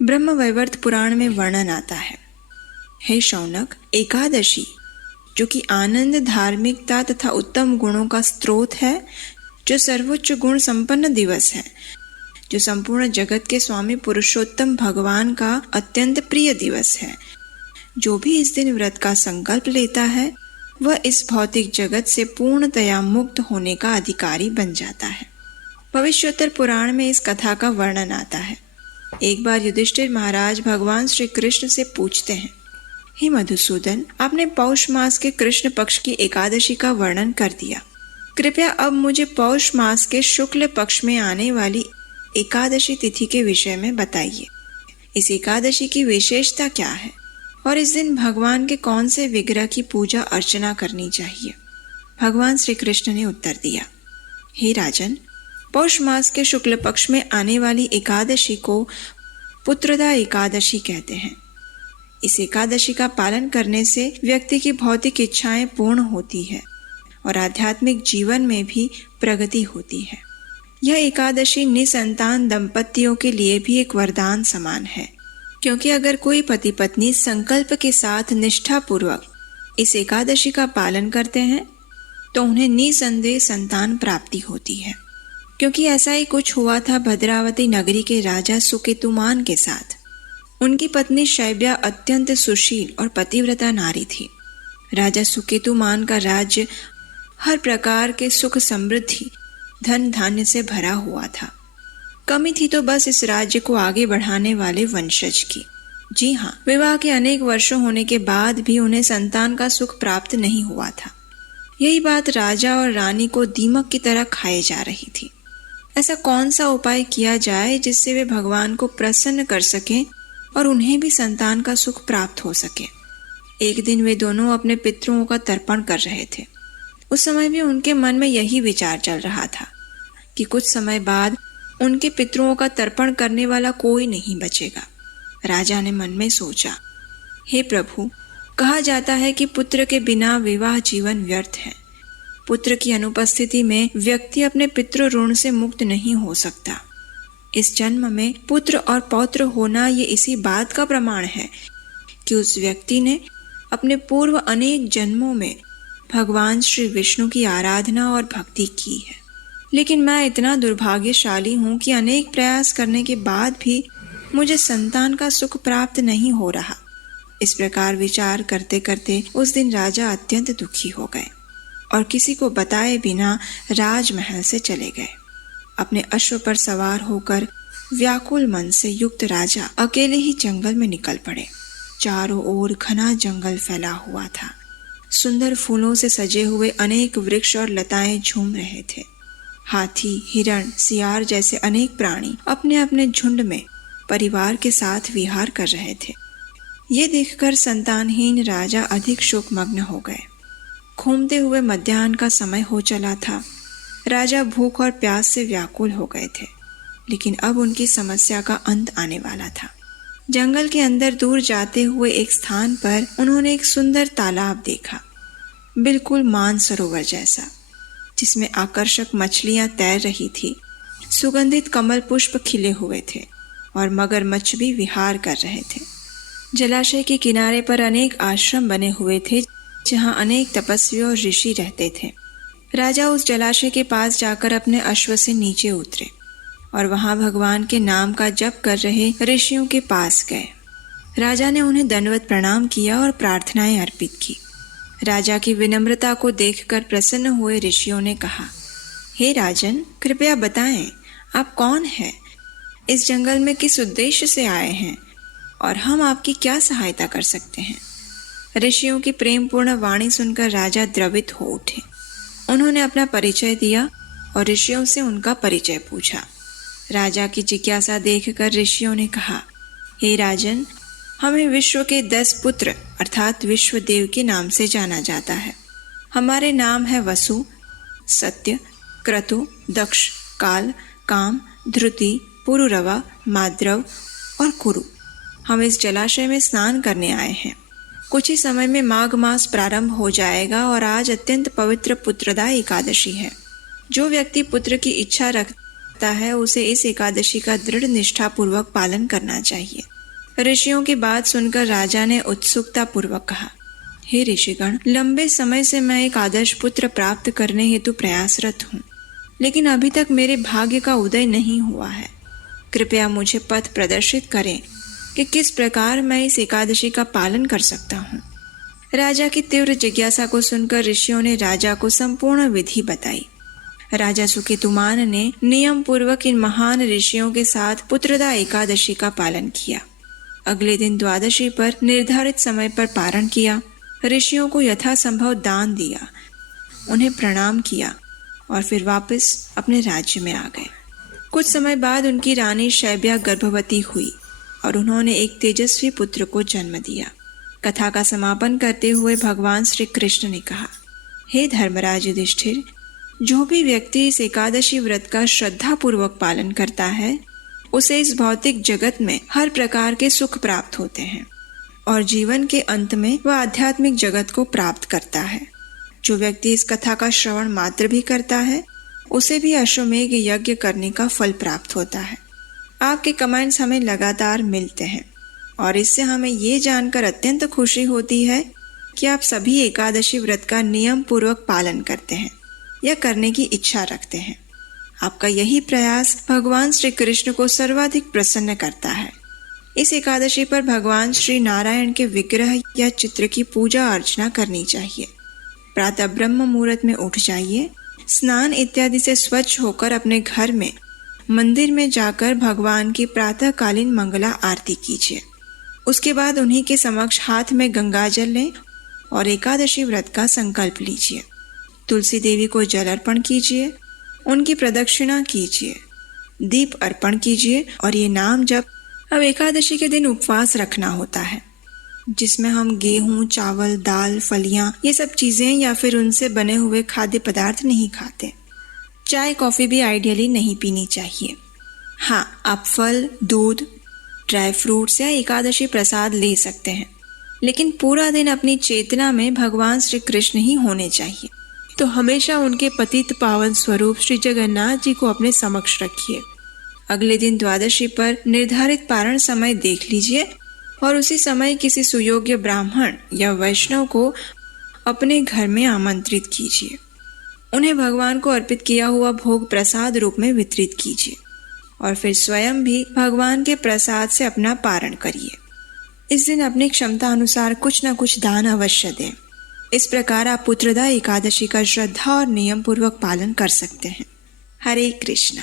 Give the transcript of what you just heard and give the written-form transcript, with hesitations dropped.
ब्रह्मवैवर्त पुराण में वर्णन आता है। हे शौनक, एकादशी जो कि आनंद, धार्मिकता तथा उत्तम गुणों का स्रोत है, जो सर्वोच्च गुण संपन्न दिवस है, जो संपूर्ण जगत के स्वामी पुरुषोत्तम भगवान का अत्यंत प्रिय दिवस है, जो भी इस दिन व्रत का संकल्प लेता है वह इस भौतिक जगत से पूर्णतया मुक्त होने का अधिकारी बन जाता है। भविष्योत्तर पुराण में इस कथा का वर्णन आता है। एक बार युधिष्ठिर महाराज भगवान श्री कृष्ण से पूछते हैं, हे मधुसूदन, आपने पौष मास के कृष्ण पक्ष की एकादशी का वर्णन कर दिया। कृपया अब मुझे पौष मास के शुक्ल पक्ष में आने वाली एकादशी तिथि के विषय में बताइए। इस एकादशी की विशेषता क्या है और इस दिन भगवान के कौन से विग्रह की पूजा अर्चना करनी चाहिए। भगवान श्री कृष्ण ने उत्तर दिया, हे राजन, पौष मास के शुक्ल पक्ष में आने वाली एकादशी को पुत्रदा एकादशी कहते हैं। इस एकादशी का पालन करने से व्यक्ति की भौतिक इच्छाएं पूर्ण होती है और आध्यात्मिक जीवन में भी प्रगति होती है। यह एकादशी निसंतान दंपतियों के लिए भी एक वरदान समान है, क्योंकि अगर कोई पति पत्नी संकल्प के साथ निष्ठा पूर्वक इस एकादशी का पालन करते हैं तो उन्हें निसंदेह संतान प्राप्ति होती है। क्योंकि ऐसा ही कुछ हुआ था भद्रावती नगरी के राजा सुकेतुमान के साथ। उनकी पत्नी शैब्या अत्यंत सुशील और पतिव्रता नारी थी। राजा सुकेतुमान का राज्य हर प्रकार के सुख समृद्धि, धन धान्य से भरा हुआ था। कमी थी तो बस इस राज्य को आगे बढ़ाने वाले वंशज की। जी हाँ, विवाह के अनेक वर्षों होने के बाद भी उन्हें संतान का सुख प्राप्त नहीं हुआ था। यही बात राजा और रानी को दीमक की तरह खाए जा रही थी। ऐसा कौन सा उपाय किया जाए जिससे वे भगवान को प्रसन्न कर सकें और उन्हें भी संतान का सुख प्राप्त हो सके। एक दिन वे दोनों अपने पितरों का तर्पण कर रहे थे। उस समय भी उनके मन में यही विचार चल रहा था कि कुछ समय बाद उनके पितरों का तर्पण करने वाला कोई नहीं बचेगा। राजा ने मन में सोचा, हे प्रभु, कहा जाता है कि पुत्र के बिना विवाह जीवन व्यर्थ है। पुत्र की अनुपस्थिति में व्यक्ति अपने पितृ ऋण से मुक्त नहीं हो सकता। इस जन्म में पुत्र और पौत्र होना ये इसी बात का प्रमाण है कि उस व्यक्ति ने अपने पूर्व अनेक जन्मों में भगवान श्री विष्णु की आराधना और भक्ति की है। लेकिन मैं इतना दुर्भाग्यशाली हूँ कि अनेक प्रयास करने के बाद भी मुझे संतान का सुख प्राप्त नहीं हो रहा। इस प्रकार विचार करते करते उस दिन राजा अत्यंत दुखी हो गए और किसी को बताए बिना राजमहल से चले गए। अपने अश्व पर सवार होकर व्याकुल मन से युक्त राजा अकेले ही जंगल में निकल पड़े। चारों ओर घना जंगल फैला हुआ था। सुंदर फूलों से सजे हुए अनेक वृक्ष और लताएं झूम रहे थे। हाथी, हिरण, सियार जैसे अनेक प्राणी अपने अपने झुंड में परिवार के साथ विहार कर रहे थे। ये देखकर संतानहीन राजा अधिक शोकमग्न हो गए। घूमते हुए मध्याह्न का समय हो चला था। राजा भूख और प्यास से व्याकुल हो गए थे, लेकिन अब उनकी समस्या का अंत आने वाला था। जंगल के अंदर दूर जाते हुए एक स्थान पर उन्होंने एक सुंदर तालाब देखा, बिल्कुल मानसरोवर जैसा, जिसमें आकर्षक मछलियां तैर रही थी। सुगंधित कमल पुष्प खिले हुए थे और मगरमच्छ भी विहार कर रहे थे। जलाशय के किनारे पर अनेक आश्रम बने हुए थे, जहां अनेक तपस्वी और ऋषि रहते थे। राजा उस जलाशय के पास जाकर अपने अश्व से नीचे उतरे और वहां भगवान के नाम का जप कर रहे ऋषियों के पास गए। राजा ने उन्हें दंडवत प्रणाम किया और प्रार्थनाएं अर्पित की। राजा की विनम्रता को देखकर प्रसन्न हुए ऋषियों ने कहा, हे राजन, कृपया बताएं, आप कौन हैं? इस जंगल में किस उद्देश्य से आए हैं और हम आपकी क्या सहायता कर सकते हैं? ऋषियों की प्रेमपूर्ण वाणी सुनकर राजा द्रवित हो उठे। उन्होंने अपना परिचय दिया और ऋषियों से उनका परिचय पूछा। राजा की जिज्ञासा देखकर ऋषियों ने कहा, हे राजन, हमें विश्व के 10 पुत्र अर्थात विश्वदेव के नाम से जाना जाता है। हमारे नाम है वसु, सत्य, क्रतु, दक्ष, काल, काम, धृति, पुरुरवा, माद्रव और कुरु। हम इस जलाशय में स्नान करने आए हैं। कुछ ही समय में माघ मास प्रारंभ हो जाएगा और आज अत्यंत पवित्र पुत्रदा एकादशी है। जो व्यक्ति पुत्र की इच्छा है उसे इस एकादशी का दृढ़ निष्ठा पूर्वक पालन करना चाहिए। ऋषियों की बात सुनकर राजा ने उत्सुकता पूर्वक कहा, हे ऋषिगण, लंबे समय से मैं एक आदर्श पुत्र प्राप्त करने हेतु प्रयासरत हूँ, लेकिन अभी तक मेरे भाग्य का उदय नहीं हुआ है। कृपया मुझे पथ प्रदर्शित करें कि किस प्रकार मैं इस एकादशी का पालन कर सकता हूँ। राजा की तीव्र जिज्ञासा को सुनकर ऋषियों ने राजा को संपूर्ण विधि बताई। राजा सुकेतुमान ने नियम पूर्वक इन महान ऋषियों के साथ पुत्रदा एकादशी का पालन किया। अगले दिन द्वादशी पर निर्धारित समय पर पारण किया, ऋषियों को यथासंभव दान दिया, उन्हें प्रणाम किया और फिर वापस अपने राज्य में आ गए। कुछ समय बाद उनकी रानी शैब्या गर्भवती हुई और उन्होंने एक तेजस्वी पुत्र को जन्म दिया। कथा का समापन करते हुए भगवान श्री कृष्ण ने कहा, हे धर्मराज युधिष्ठिर, जो भी व्यक्ति इस एकादशी व्रत का श्रद्धा पूर्वक पालन करता है उसे इस भौतिक जगत में हर प्रकार के सुख प्राप्त होते हैं और जीवन के अंत में वह आध्यात्मिक जगत को प्राप्त करता है। जो व्यक्ति इस कथा का श्रवण मात्र भी करता है उसे भी अश्वमेघ यज्ञ करने का फल प्राप्त होता है। आपके कमेंट्स हमें लगातार मिलते हैं और इससे हमें ये जानकर अत्यंत खुशी होती है कि आप सभी एकादशी व्रत का नियम पूर्वक पालन करते हैं या करने की इच्छा रखते हैं। आपका यही प्रयास भगवान श्री कृष्ण को सर्वाधिक प्रसन्न करता है। इस एकादशी पर भगवान श्री नारायण के विग्रह या चित्र की पूजा अर्चना करनी चाहिए। प्रातः ब्रह्म मुहूर्त में उठ जाइए, स्नान इत्यादि से स्वच्छ होकर अपने घर में मंदिर में जाकर भगवान की प्रातःकालीन मंगला आरती कीजिए। उसके बाद उन्हीं के समक्ष हाथ में गंगाजल लें और एकादशी व्रत का संकल्प लीजिए। तुलसी देवी को जल अर्पण कीजिए, उनकी प्रदक्षिणा कीजिए, दीप अर्पण कीजिए और ये नाम जप। अब एकादशी के दिन उपवास रखना होता है जिसमें हम गेहूं, चावल, दाल, फलियां ये सब चीजें या फिर उनसे बने हुए खाद्य पदार्थ नहीं खाते। चाय कॉफी भी आइडियली नहीं पीनी चाहिए। हाँ, आप फल, दूध, ड्राई फ्रूट्स या एकादशी प्रसाद ले सकते हैं, लेकिन पूरा दिन अपनी चेतना में भगवान श्री कृष्ण ही होने चाहिए। तो हमेशा उनके पतित पावन स्वरूप श्री जगन्नाथ जी को अपने समक्ष रखिए। अगले दिन द्वादशी पर निर्धारित पारण समय देख लीजिए और उसी समय किसी सुयोग्य ब्राह्मण या वैष्णव को अपने घर में आमंत्रित कीजिए। उन्हें भगवान को अर्पित किया हुआ भोग प्रसाद रूप में वितरित कीजिए और फिर स्वयं भी भगवान के प्रसाद से अपना पारण करिए। इस दिन अपनी क्षमता अनुसार कुछ न कुछ दान अवश्य दें। इस प्रकार आप पुत्रदा एकादशी का श्रद्धा और नियम पूर्वक पालन कर सकते हैं। हरे कृष्णा।